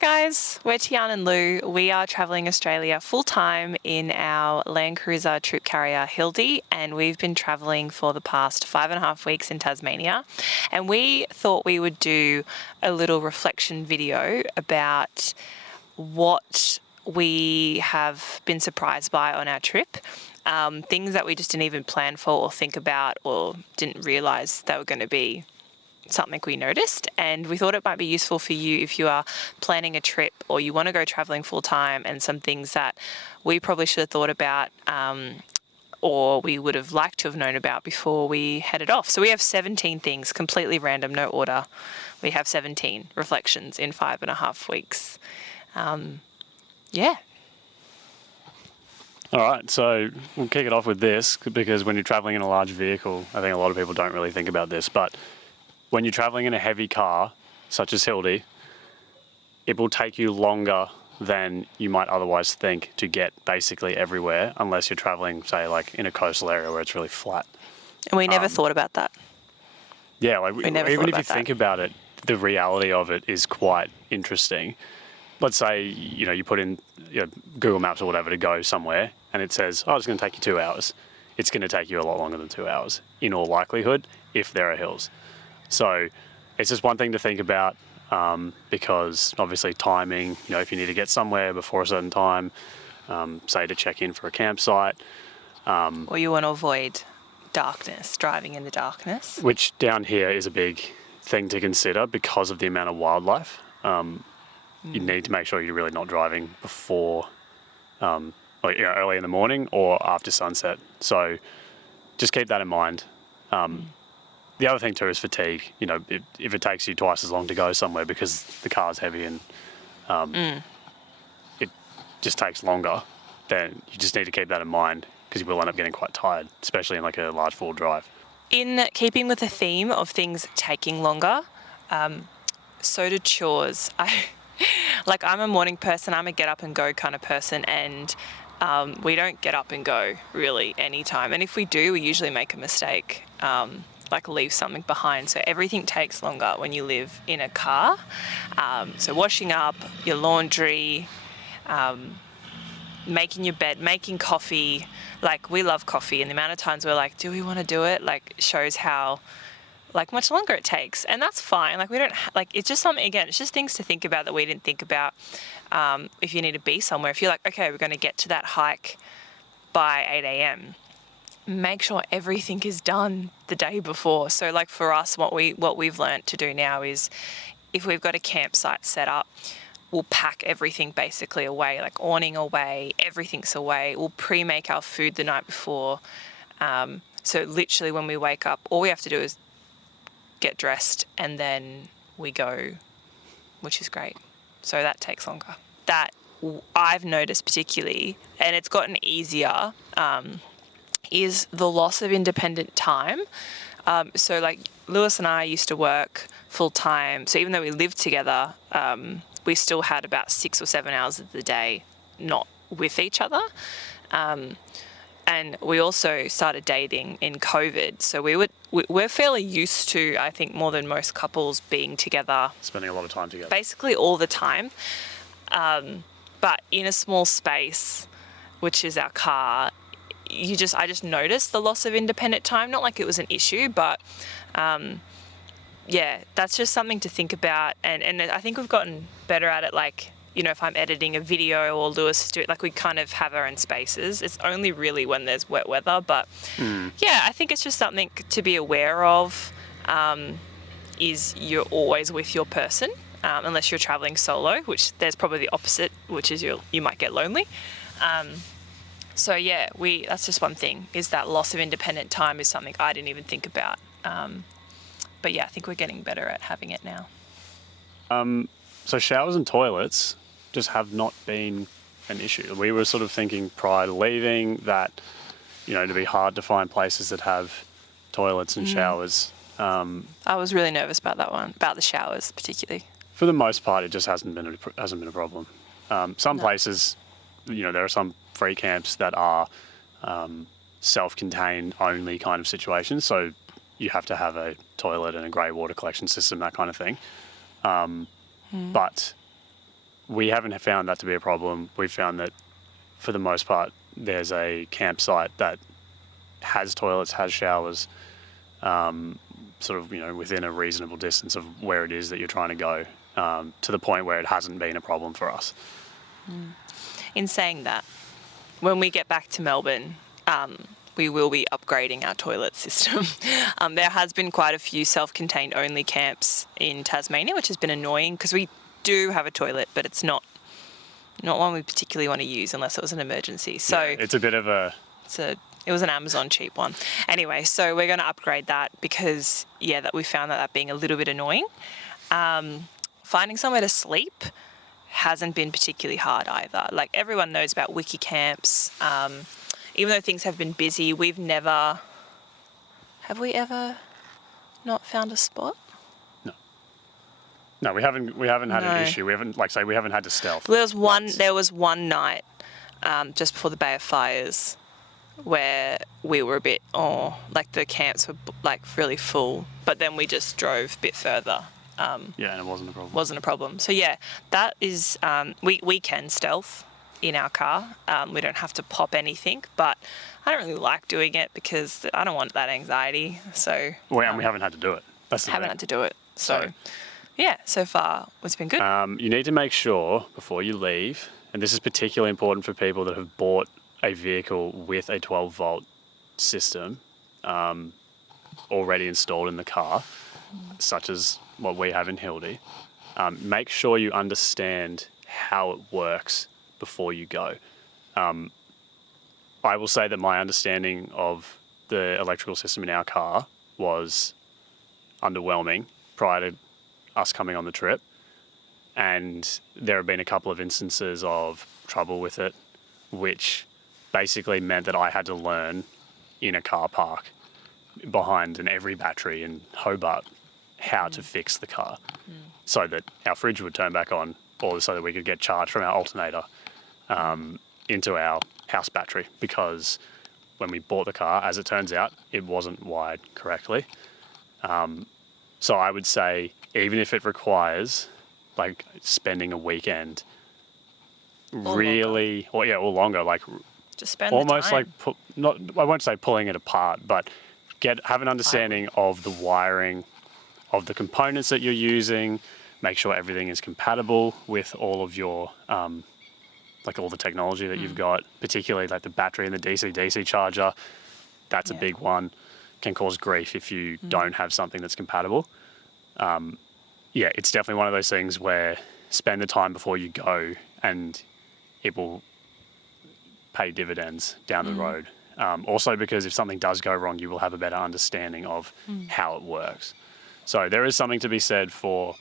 Hi guys, we're Tian and Lou. We are travelling Australia full time in our Land Cruiser troop carrier Hildy, and we've been travelling for the past 5.5 weeks in Tasmania. And we thought we would do a little reflection video about what we have been surprised by on our trip. Things that we just didn't even plan for or think about or didn't realise they were going to be something we noticed, and we thought it might be useful for you if you are planning a trip or you want to go traveling full time, and some things that we probably should have thought about or we would have liked to have known about before we headed off. So we have 17 things, completely random, no order. We have 17 reflections in 5.5 weeks. Yeah. All right, so we'll kick it off with this, because when you're traveling in a large vehicle, I think a lot of people don't really think about this, but when you're traveling in a heavy car, such as Hildy, it will take you longer than you might otherwise think to get basically everywhere, unless you're traveling, say, like in a coastal area where it's really flat. And we never thought about that. Yeah, like even if you think about it, the reality of it is quite interesting. Let's say, you put in Google Maps or whatever to go somewhere, and it says, oh, it's going to take you 2 hours. It's going to take you a lot longer than 2 hours, in all likelihood, if there are hills. So it's just one thing to think about, because obviously timing, if you need to get somewhere before a certain time, say to check in for a campsite. Or you want to avoid darkness, driving in the darkness. Which down here is a big thing to consider because of the amount of wildlife. You need to make sure you're really not driving before, early in the morning or after sunset. So just keep that in mind. The other thing too is fatigue. If it takes you twice as long to go somewhere because the car's heavy and it just takes longer, then you just need to keep that in mind, because you will end up getting quite tired, especially in like a large four-wheel drive. In keeping with the theme of things taking longer, so do chores. I'm a morning person. I'm a get up and go kind of person, and we don't get up and go really anytime. And if we do, we usually make a mistake. Leave something behind. So everything takes longer when you live in a car. So washing up, your laundry, making your bed, making coffee. We love coffee, and the amount of times we're like, do we want to do it? Shows how much longer it takes. And that's fine. We don't it's just something, again, it's just things to think about that we didn't think about. If you need to be somewhere, if you're like, okay, we're going to get to that hike by 8 a.m, make sure everything is done the day before. So for us, what we've learnt to do now is, if we've got a campsite set up, we'll pack everything basically away, awning away, everything's away. We'll pre-make our food the night before. So literally when we wake up, all we have to do is get dressed and then we go, which is great. So that takes longer. That I've noticed particularly, and it's gotten easier, is the loss of independent time. Lewis and I used to work full time. So even though we lived together, we still had about 6 or 7 hours of the day not with each other. And we also started dating in COVID. So we're fairly used to, I think, more than most couples, being together. Spending a lot of time together. Basically all the time. But in a small space, which is our car, I just noticed the loss of independent time. Not like it was an issue, but that's just something to think about. And I think we've gotten better at it. If I'm editing a video or Lewis is doing, we kind of have our own spaces. It's only really when there's wet weather, but I think it's just something to be aware of. Is you're always with your person, unless you're traveling solo, which there's probably the opposite, which is you might get lonely. That's just one thing, is that loss of independent time is something I didn't even think about. I think we're getting better at having it now. So showers and toilets just have not been an issue. We were sort of thinking prior to leaving that, it'd be hard to find places that have toilets and showers. I was really nervous about that one, about the showers particularly. For the most part, it just hasn't been a problem. Some places, there are some free camps that are self-contained only kind of situations. So you have to have a toilet and a grey water collection system, that kind of thing. But we haven't found that to be a problem. We've found that, for the most part, there's a campsite that has toilets, has showers, sort of, within a reasonable distance of where it is that you're trying to go, to the point where it hasn't been a problem for us. In saying that, when we get back to Melbourne, we will be upgrading our toilet system. There has been quite a few self-contained only camps in Tasmania, which has been annoying because we do have a toilet, but it's not one we particularly want to use unless it was an emergency. So yeah, it's a bit of a... It was an Amazon cheap one. Anyway, so we're going to upgrade that because, that we found that being a little bit annoying. Finding somewhere to sleep hasn't been particularly hard either. Like, everyone knows about wiki camps. Even though things have been busy, have we ever not found a spot? No, we haven't had an issue. We haven't had to stealth. There was one night, just before the Bay of Fires, where we were a bit, the camps were really full, but then we just drove a bit further. And it wasn't a problem. Wasn't a problem. So that is, we can stealth in our car. We don't have to pop anything, but I don't really like doing it because I don't want that anxiety. So we haven't had to do it. Haven't had to do it. So so far it's been good. You need to make sure before you leave, and this is particularly important for people that have bought a vehicle with a 12-volt system already installed in the car, such as what we have in Hildy. Make sure you understand how it works before you go. I will say that my understanding of the electrical system in our car was underwhelming prior to us coming on the trip, and there have been a couple of instances of trouble with it, which basically meant that I had to learn in a car park behind an Every battery in Hobart how to fix the car so that our fridge would turn back on, or so that we could get charged from our alternator into our house battery, because when we bought the car, as it turns out, it wasn't wired correctly. So I would say, even if it requires spending a weekend or longer, just spend almost the time. I won't say pulling it apart, but have an understanding of the wiring of the components that you're using. Make sure everything is compatible with all of your all the technology that you've got, particularly the battery and the DC charger. That's a big one. Can cause grief if you don't have something that's compatible. It's definitely one of those things where spend the time before you go, and it will pay dividends down the road. Also, because if something does go wrong, you will have a better understanding of how it works. So there is something to be said for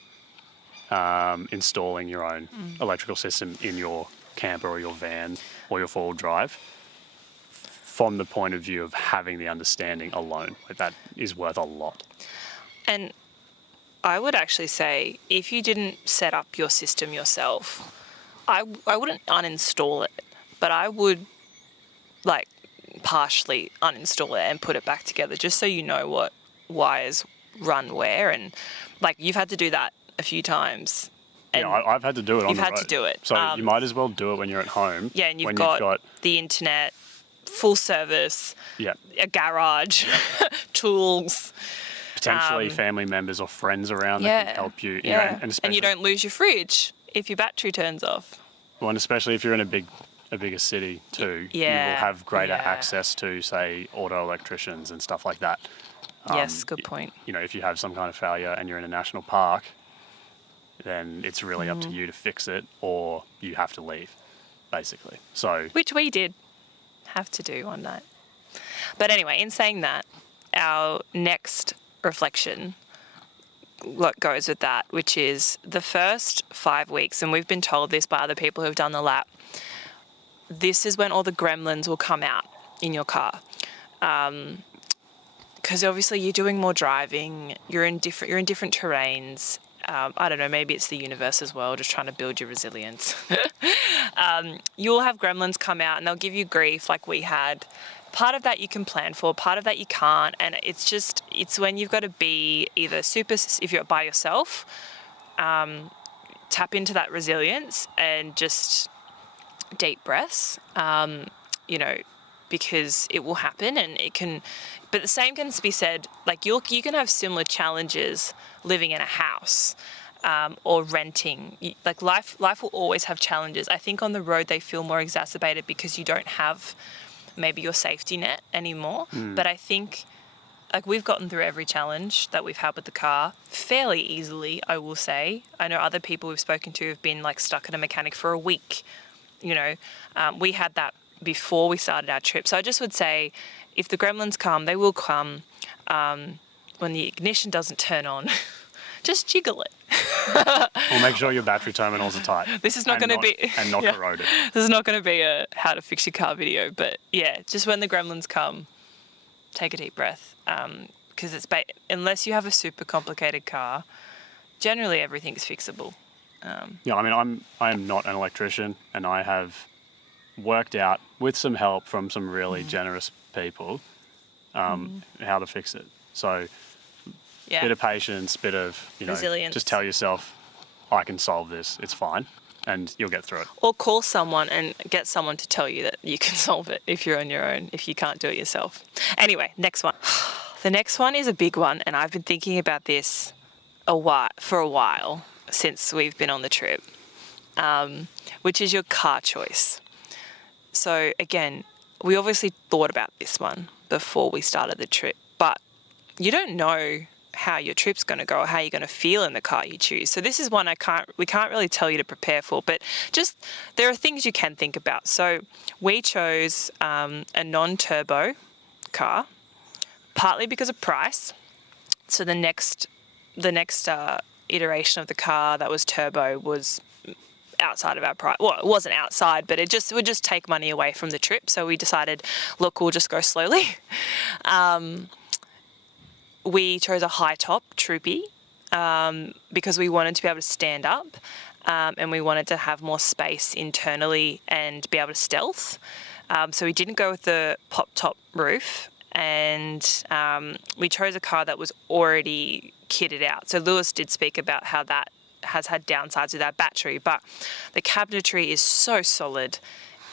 installing your own electrical system in your camper or your van or your four-wheel drive, from the point of view of having the understanding alone. That is worth a lot. And I would actually say, if you didn't set up your system yourself, I wouldn't uninstall it, but I would partially uninstall it and put it back together, just so you know what wires run where. And you've had to do that a few times. And I've had to do it on the road. You've had to do it. So you might as well do it when you're at home. Yeah, and you've got the internet, full service, a garage, tools. Potentially family members or friends around that can help you. And you don't lose your fridge if your battery turns off. Well, and especially if you're in a bigger city too, you will have greater access to, say, auto electricians and stuff like that. Yes, good point. If you have some kind of failure and you're in a national park, then it's really up to you to fix it, or you have to leave, basically. So, which we did have to do one night. But anyway, in saying that, our next reflection goes with that, which is the first 5 weeks, and we've been told this by other people who've done the lap, this is when all the gremlins will come out in your car. Because obviously you're doing more driving, you're in different terrains. I don't know, maybe it's the universe as well, just trying to build your resilience. You'll have gremlins come out and they'll give you grief like we had. Part of that you can plan for, part of that you can't. And it's when you've got to be either if you're by yourself, tap into that resilience and just deep breaths, because it will happen and it can, but the same can be said, like you can have similar challenges living in a house or renting. Like life will always have challenges. I think on the road they feel more exacerbated because you don't have maybe your safety net anymore. But I think like we've gotten through every challenge that we've had with the car fairly easily, I will say. I know other people we've spoken to have been like stuck at a mechanic for a week. We had that before we started our trip. So I just would say if the gremlins come, they will come. When the ignition doesn't turn on, just jiggle it. Or make sure your battery terminals are tight. This is not going to be... And not corroded. This is not going to be a how to fix your car video. But yeah, just when the gremlins come, take a deep breath. Because unless you have a super complicated car, generally everything's fixable. Yeah, I mean, I am not an electrician, and I have worked out with some help from some really generous people how to fix it. So, bit of patience, bit of resilience. Just tell yourself, I can solve this. It's fine, and you'll get through it. Or call someone and get someone to tell you that you can solve it if you're on your own, if you can't do it yourself. Anyway, next one. The next one is a big one, and I've been thinking about this for a while since we've been on the trip, which is your car choice. So again, we obviously thought about this one before we started the trip, but you don't know how your trip's going to go or how you're going to feel in the car you choose. So this is one we can't really tell you to prepare for, but just there are things you can think about. So we chose a non-turbo car, partly because of price. So the next iteration of the car that was turbo was outside of our price. Well, it wasn't outside, but it would just take money away from the trip. So we decided, look, we'll just go slowly. We chose a high top Troopy because we wanted to be able to stand up and we wanted to have more space internally and be able to stealth. So we didn't go with the pop top roof, and we chose a car that was already kitted out. So Lewis did speak about how that has had downsides with our battery, but the cabinetry is so solid.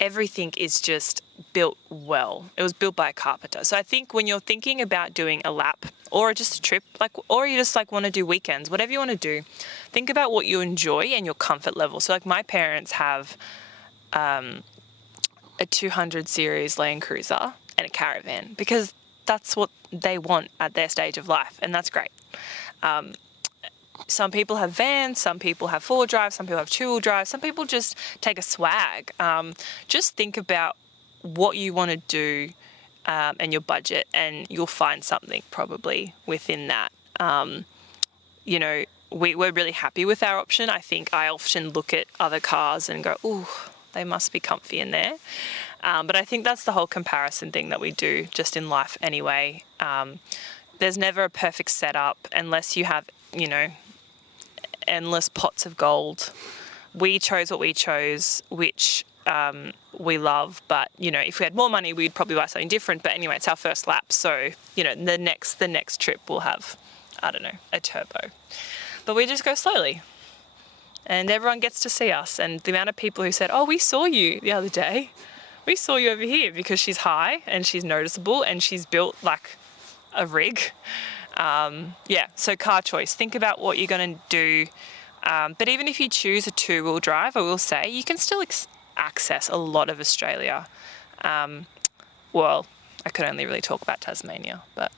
Everything is just built well. It was built by a carpenter. So I think when you're thinking about doing a lap or just a trip, or you just want to do weekends, whatever you want to do, think about what you enjoy and your comfort level. So my parents have a 200 series Land Cruiser and a caravan because that's what they want at their stage of life, and that's great. Some people have vans, some people have 4-wheel-drive, some people have 2-wheel drive, some people just take a swag. Just think about what you want to do and your budget, and you'll find something probably within that. We're really happy with our option. I think I often look at other cars and go, ooh, they must be comfy in there. But I think that's the whole comparison thing that we do just in life anyway. There's never a perfect setup unless you have, endless pots of gold. We chose what we chose, which we love, but if we had more money we'd probably buy something different. But anyway, it's our first lap, so the next trip we'll have, I don't know, a turbo. But we just go slowly and everyone gets to see us. And the amount of people who said, oh, we saw you the other day, we saw you over here, because she's high and she's noticeable and she's built like a rig. So car choice, think about what you're going to do. But even if you choose a 2-wheel drive, I will say you can still access a lot of Australia. Well, I could only really talk about Tasmania, but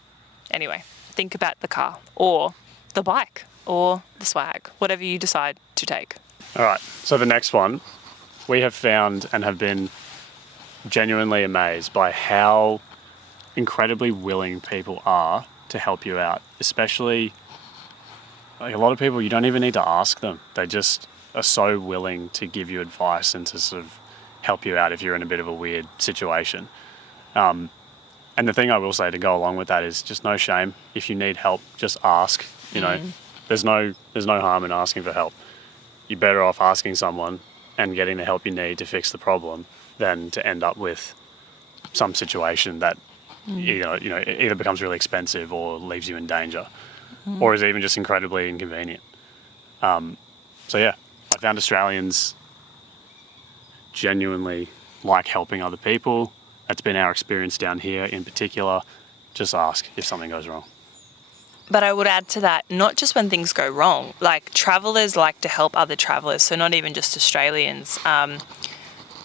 anyway, think about the car or the bike or the swag, whatever you decide to take. All right, so the next one, we have found and have been genuinely amazed by how incredibly willing people are to help you out, especially a lot of people, you don't even need to ask them. They just are so willing to give you advice and to sort of help you out if you're in a bit of a weird situation. And the thing I will say to go along with that is just no shame. If you need help, just ask. There's no harm in asking for help. You're better off asking someone and getting the help you need to fix the problem than to end up with some situation that it either becomes really expensive or leaves you in danger, or is even just incredibly inconvenient. I I found Australians genuinely like helping other people. That's been our experience down here in particular. Just ask if something goes wrong. But I would add to that, not just when things go wrong. Like, travellers like to help other travellers, so not even just Australians.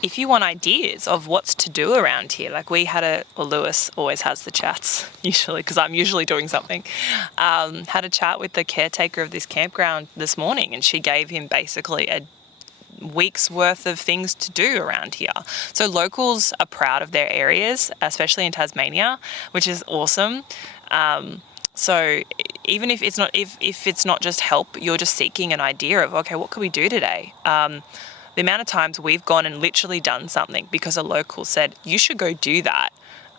If you want ideas of what's to do around here, like Lewis always has the chats, usually, because I'm usually doing something, had a chat with the caretaker of this campground this morning, and she gave him basically a week's worth of things to do around here. So locals are proud of their areas, especially in Tasmania, which is awesome. So even if it's not just help, you're just seeking an idea of, okay, what could we do today? The amount of times we've gone and literally done something because a local said, you should go do that.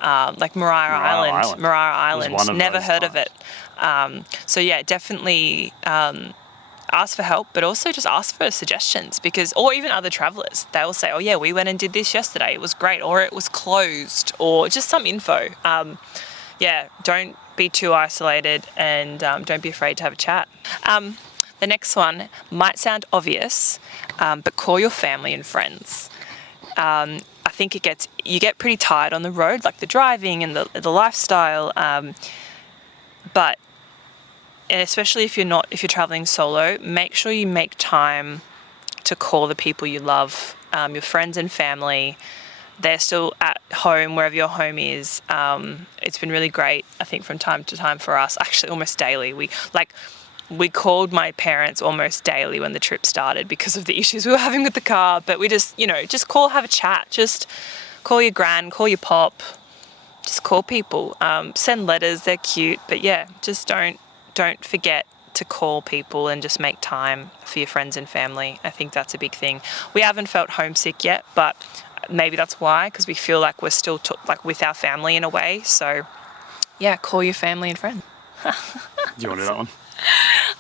Like Maria Island, never heard of it. So yeah, definitely ask for help, but also just ask for suggestions, or even other travellers. They will say, oh yeah, we went and did this yesterday. It was great, or it was closed, or just some info. Yeah, don't be too isolated, and don't be afraid to have a chat. The next one might sound obvious, but call your family and friends. I think you get pretty tired on the road, like the driving and the lifestyle. But especially if you're traveling solo, make sure you make time to call the people you love, your friends and family. They're still at home, wherever your home is. It's been really great, I think, from time to time for us. Actually, almost daily. We called my parents almost daily when the trip started because of the issues we were having with the car. But we just call, have a chat. Just call your gran, call your pop. Just call people. Send letters. They're cute. But yeah, just don't forget to call people and just make time for your friends and family. I think that's a big thing. We haven't felt homesick yet, but maybe that's why, because we feel like we're still with our family in a way. So yeah, call your family and friends. Do you want to do that one?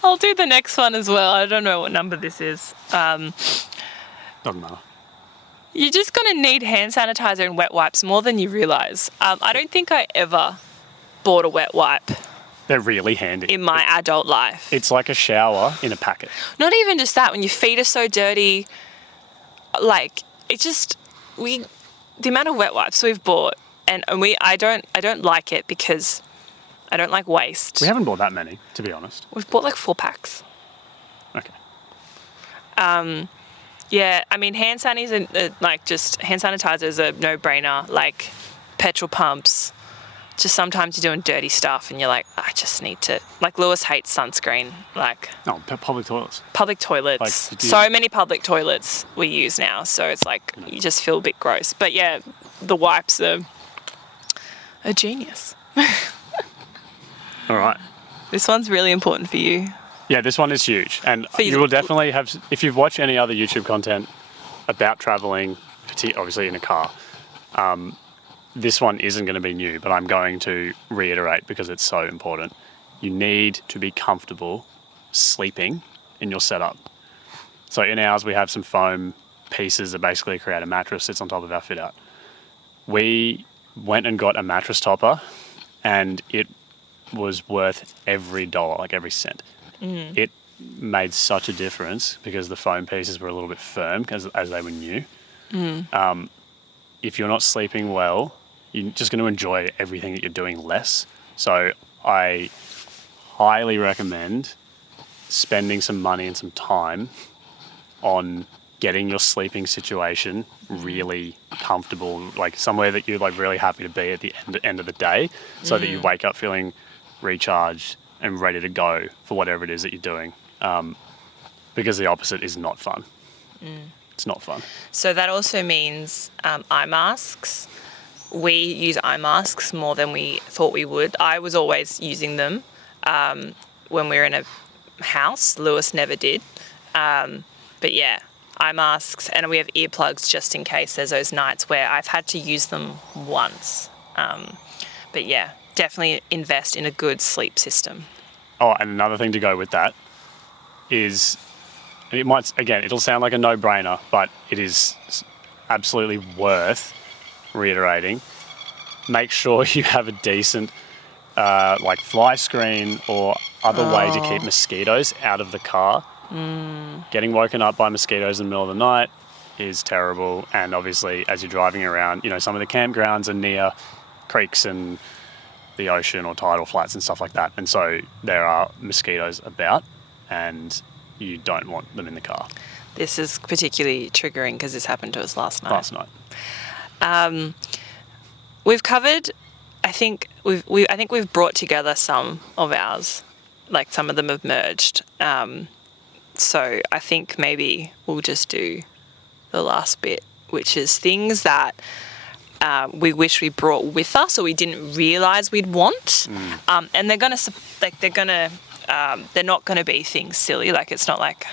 I'll do the next one as well. I don't know what number this is. Doesn't matter. You're just going to need hand sanitizer and wet wipes more than you realise. I don't think I ever bought a wet wipe. They're really handy. In my adult life. It's like a shower in a packet. Not even just that. When your feet are so dirty, like, it's just... the amount of wet wipes we've bought, and I don't like it because I don't like waste. We haven't bought that many, to be honest. We've bought like 4 packs. Okay. Yeah, I mean, hand sanitizer is a no-brainer. Like petrol pumps. Just sometimes you're doing dirty stuff and you're like, I just need to... Like, Lewis hates sunscreen. Like... No, public toilets. Public toilets. Like, so many public toilets we use now. So it's like, you just feel a bit gross. But yeah, the wipes are a genius. All right. This one's really important for you. Yeah, this one is huge. And you will definitely have... If you've watched any other YouTube content about travelling, obviously in a car... this one isn't going to be new, but I'm going to reiterate because it's so important. You need to be comfortable sleeping in your setup. So in ours, we have some foam pieces that basically create a mattress, sits on top of our fit out. We went and got a mattress topper, and it was worth every dollar, like every cent. Mm. It made such a difference because the foam pieces were a little bit firm as they were new. Mm. If you're not sleeping well, you're just going to enjoy everything that you're doing less. So I highly recommend spending some money and some time on getting your sleeping situation really comfortable, like somewhere that you're like really happy to be at the end of the day, so that you wake up feeling recharged and ready to go for whatever it is that you're doing. Because the opposite is not fun. It's not fun. So that also means eye masks. We use eye masks more than we thought we would. I was always using them when we were in a house. Lewis never did. But yeah, eye masks, and we have earplugs just in case there's those nights where I've had to use them once. But yeah, definitely invest in a good sleep system. Oh, and another thing to go with that is, it'll sound like a no-brainer, but it is absolutely worth reiterating. Make sure you have a decent fly screen or other way to keep mosquitoes out of the car. Getting woken up by mosquitoes in the middle of the night is terrible. And obviously, as you're driving around, some of the campgrounds are near creeks and the ocean or tidal flats and stuff like that. And so there are mosquitoes about, and you don't want them in the car. This is particularly triggering because this happened to us last night. We've covered, I think we've brought together some of ours, like some of them have merged. So I think maybe we'll just do the last bit, which is things that we wish we brought with us or we didn't realise we'd want. And they're not gonna be things silly. Like it's not like,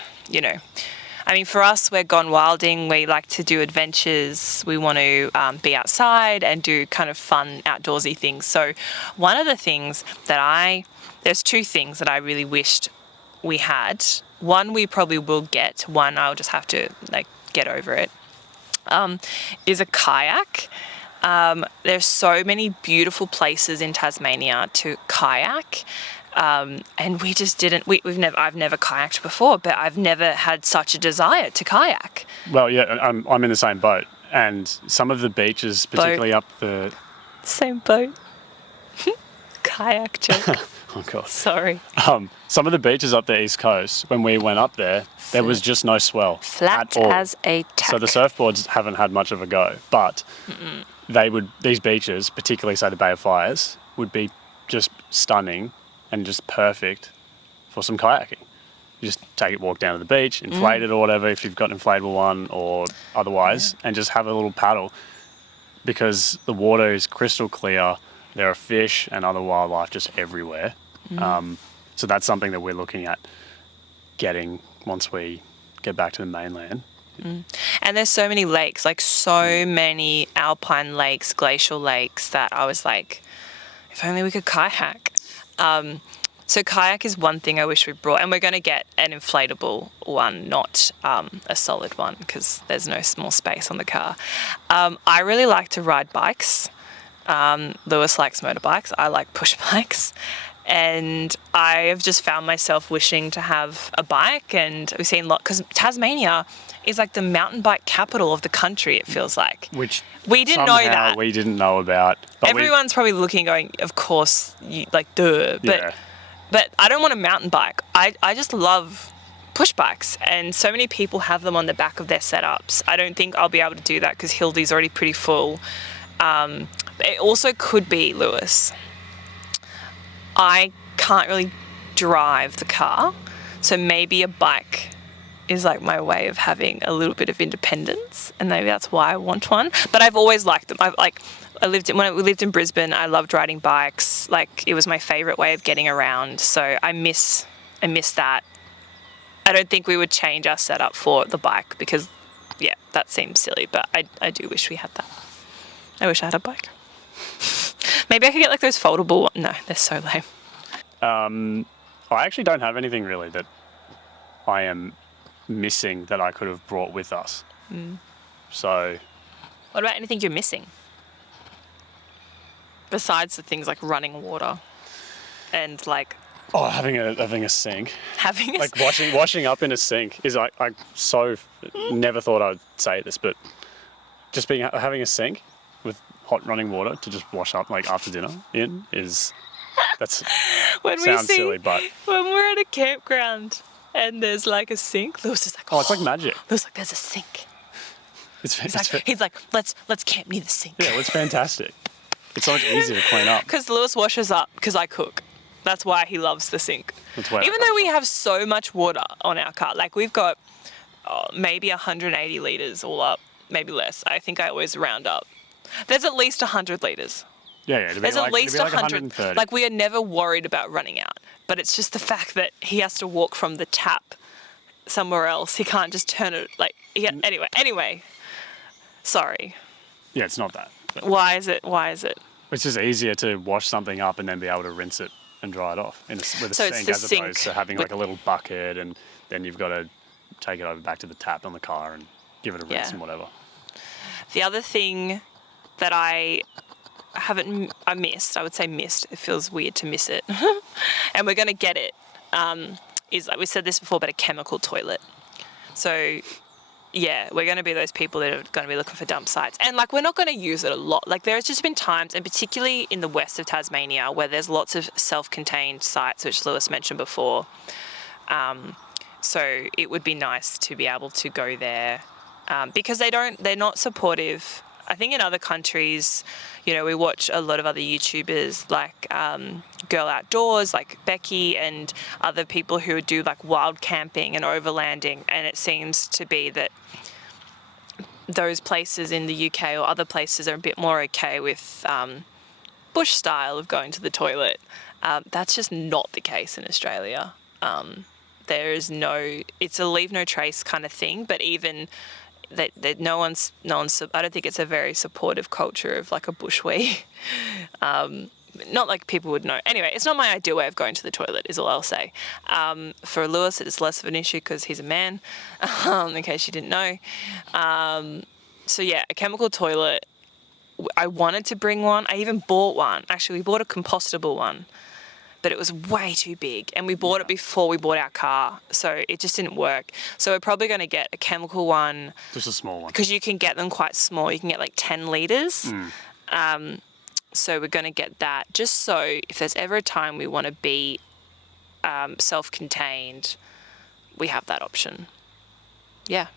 I mean, for us, we're gone wilding. We like to do adventures. We want to be outside and do kind of fun, outdoorsy things. So one of the things there's two things that I really wished we had. One we probably will get. One I'll just have to get over it. Is a kayak. There's so many beautiful places in Tasmania to kayak. And we just didn't. I've never kayaked before, but I've never had such a desire to kayak. Well, yeah, I'm in the same boat, and some of the beaches, particularly up the same boat, kayak joke. Oh god, sorry. Some of the beaches up the east coast, when we went up there was just no swell, flat at all. As a tack. So the surfboards haven't had much of a go, but these beaches, particularly say the Bay of Fires, would be just stunning. And just perfect for some kayaking. You just walk down to the beach, inflate it or whatever, if you've got an inflatable one or otherwise, and just have a little paddle because the water is crystal clear. There are fish and other wildlife just everywhere. So that's something that we're looking at getting once we get back to the mainland. And there's so many lakes, many alpine lakes, glacial lakes that I was like, if only we could kayak. So kayak is one thing I wish we brought, and we're going to get an inflatable one, not a solid one, because there's no small space on the car. I really like to ride bikes. Lewis likes motorbikes. I like push bikes. And I have just found myself wishing to have a bike, and we've seen because Tasmania is like the mountain bike capital of the country, it feels like. Which we didn't know that. We didn't know about. Everyone's probably looking going, of course, duh. But I don't want a mountain bike. I just love push bikes, and so many people have them on the back of their setups. I don't think I'll be able to do that because Hildy's already pretty full. It also could be, Lewis, I can't really drive the car, so maybe a bike is like my way of having a little bit of independence, and maybe that's why I want one. But I've always liked them. When we lived in Brisbane, I loved riding bikes. It was my favourite way of getting around. So I miss that. I don't think we would change our setup for the bike because, that seems silly. But I do wish we had that. I wish I had a bike. Maybe I could get those foldable ones. No, they're so lame. I actually don't have anything really that I am missing that I could have brought with us. So what about anything you're missing besides the things like running water and having a sink, washing up in a sink is I so never thought I'd say this, but just having a sink with hot running water to just wash up after dinner sounds silly, but when we're at a campground and there's a sink, Lewis is like, it's like magic. Lewis is like, there's a sink. He's like, let's camp near the sink. Yeah, it's fantastic. It's so much easier to clean up. Because Lewis washes up because I cook. That's why he loves the sink. Even though we have so much water on our car, we've got maybe 180 litres all up, maybe less. I think I always round up. There's at least 100 litres. Yeah. There's at least 100. We are never worried about running out. But it's just the fact that he has to walk from the tap somewhere else. He can't just turn it Anyway. Sorry. Yeah, it's not that. Why is it? It's just easier to wash something up and then be able to rinse it and dry it off with a sink as opposed to having a little bucket and then you've got to take it over back to the tap on the car and give it a rinse and whatever. The other thing that I missed, it feels weird to miss it, and we're going to get it, is, like we said this before, but a chemical toilet. So yeah, we're going to be those people that are going to be looking for dump sites. And like, we're not going to use it a lot. Like, there's just been times, and particularly in the west of Tasmania, where there's lots of self-contained sites, which Lewis mentioned before. So it would be nice to be able to go there, because they're not supportive. I think in other countries, you know, we watch a lot of other YouTubers like Girl Outdoors, like Becky, and other people who do like wild camping and overlanding. And it seems to be that those places in the UK or other places are a bit more okay with bush style of going to the toilet. That's just not the case in Australia. There is it's a leave no trace kind of thing, but even that no one's, I don't think it's a very supportive culture of like a bushwee. Not like people would know. Anyway, it's not my ideal way of going to the toilet, is all I'll say. For Lewis, it's less of an issue because he's a man, in case you didn't know. So yeah, a chemical toilet. I wanted to bring one. I even bought one. Actually, we bought a compostable one, but it was way too big, and we bought it before we bought our car, so it just didn't work. So we're probably going to get a chemical one. Just a small one. Because you can get them quite small. You can get like 10 litres. So we're going to get that, just so if there's ever a time we want to be self-contained, we have that option. Yeah.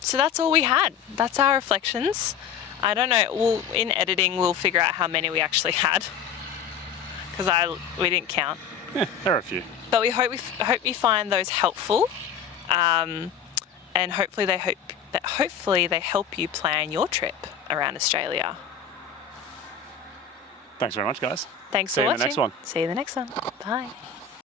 So that's all we had. That's our reflections. I don't know. In editing, we'll figure out how many we actually had, because we didn't count. Yeah, there are a few. But we hope you find those helpful, and hopefully they help you plan your trip around Australia. Thanks very much, guys. Thanks for watching. See you in the next one. See you in the next one. Bye.